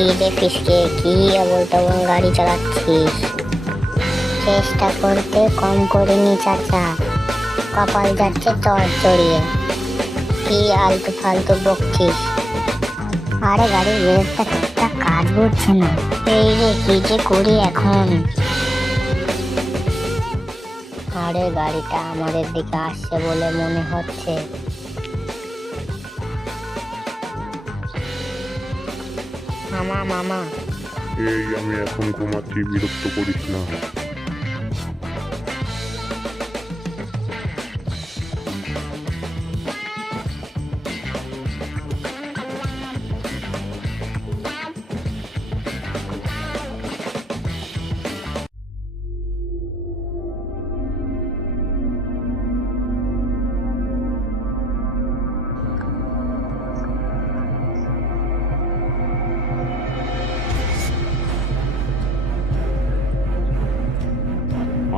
কি রে ফিসকে কি আবল তবল গাড়ি চালাচ্ছিস? চেষ্টা করতে কম করিনি চাচা। কপাল যাচ্ছে চর চড়িয়ে। কি আলতু ফালতু বকছিস? আরে গাড়ির ব্রেকটা ঠিকঠাক কাজ করছে না। এই রে কি যে করি এখন। আরে গাড়িটা আমাদের দিকে আসছে বলে মনে হচ্ছে। মামা মামা। এই আমি এখন ঘুমাচ্ছি বিরক্ত করিস না।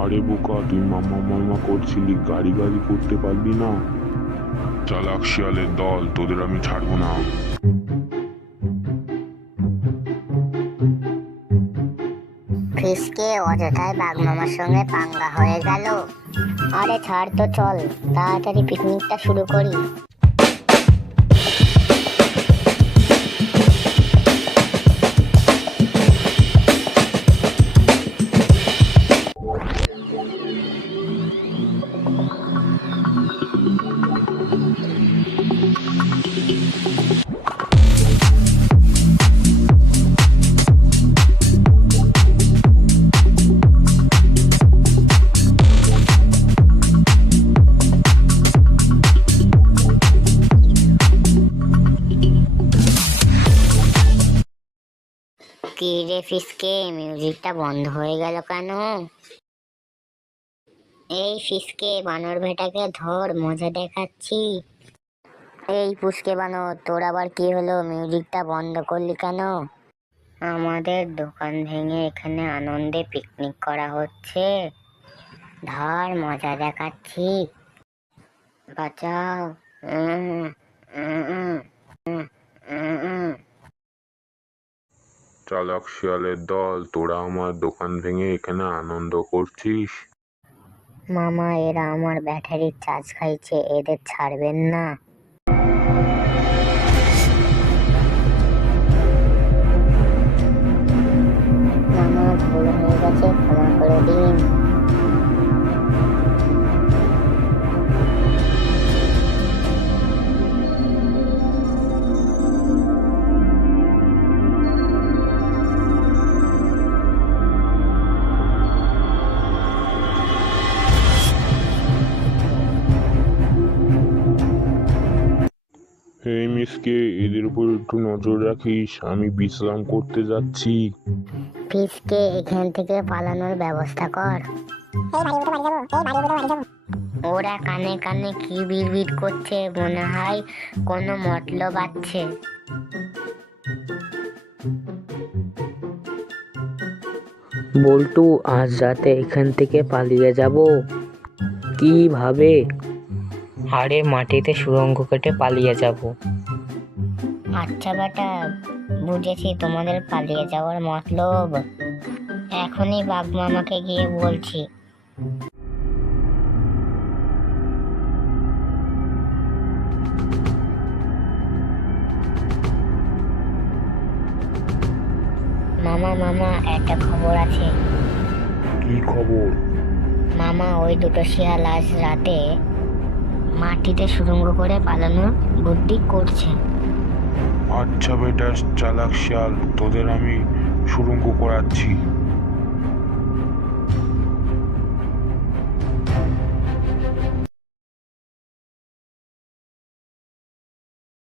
আরে বোকা, তুই মামা মামা করছিলি, গাড়ি গাড়ি করতে পারবি না। চালাক শিয়ালের দল, তোদের আমি ছাড়বো না। ফিসকে অযথায় বাঘ মামার সঙ্গে পাঙ্গা হয়ে গেল। আরে ছাড় তো চল, তাড়াতাড়ি পিকনিকটা শুরু করি। কি রে ফিসকে? মিউজিকটা বন্ধ হয়ে গেল কেন? এই ফিসকে বানর ভেটাকে ধর, মজা দেখাচ্ছি। এই পুষ্কে বানর, তোর আবার কি হলো? মিউজিকটা বন্ধ করলি কেন? আমাদের দোকান ভেঙে এখানে আনন্দে পিকনিক করা হচ্ছে। ধর, মজা দেখাচ্ছি। বাঁচাও চালাক শিয়ালের দল, তোরা আমার দোকান ভেঙে এখানে আনন্দ করছিস? মামা, এরা আমার ব্যাটারির চার্জ খাইছে, এদের ছাড়বেন না। মিসকে এদের উপর একটু নজর রাখিস আমি বিশ্রাম করতে যাচ্ছি। ফিসকে এখান থেকে পালানোর ব্যবস্থা কর। ওরা কানে কানে কি বিড়বিড় করছে মনে হয় কোনো মতলব আছে। বল্টু আজ রাতে এখান থেকে পালিয়ে যাব। কীভাবে? আরে মাটিতে সুরঙ্গ কেটে পালিয়ে যাব। আচ্ছা বেটা বুঝেছি তোমাদের পালিয়ে যাওয়ার মতলব। এখনই বাঘ মামাকে গিয়ে বলছি। মামা মামা একটা খবর আছে। কি খবর? মামা ওই দুটো শিয়াল আজ রাতে মাটিতে সুরঙ্গ করে পালানোর বুদ্ধি করছে। আচ্ছা বেটা চালাক শিয়াল তোদের আমি সুরঙ্গ করাচ্ছি।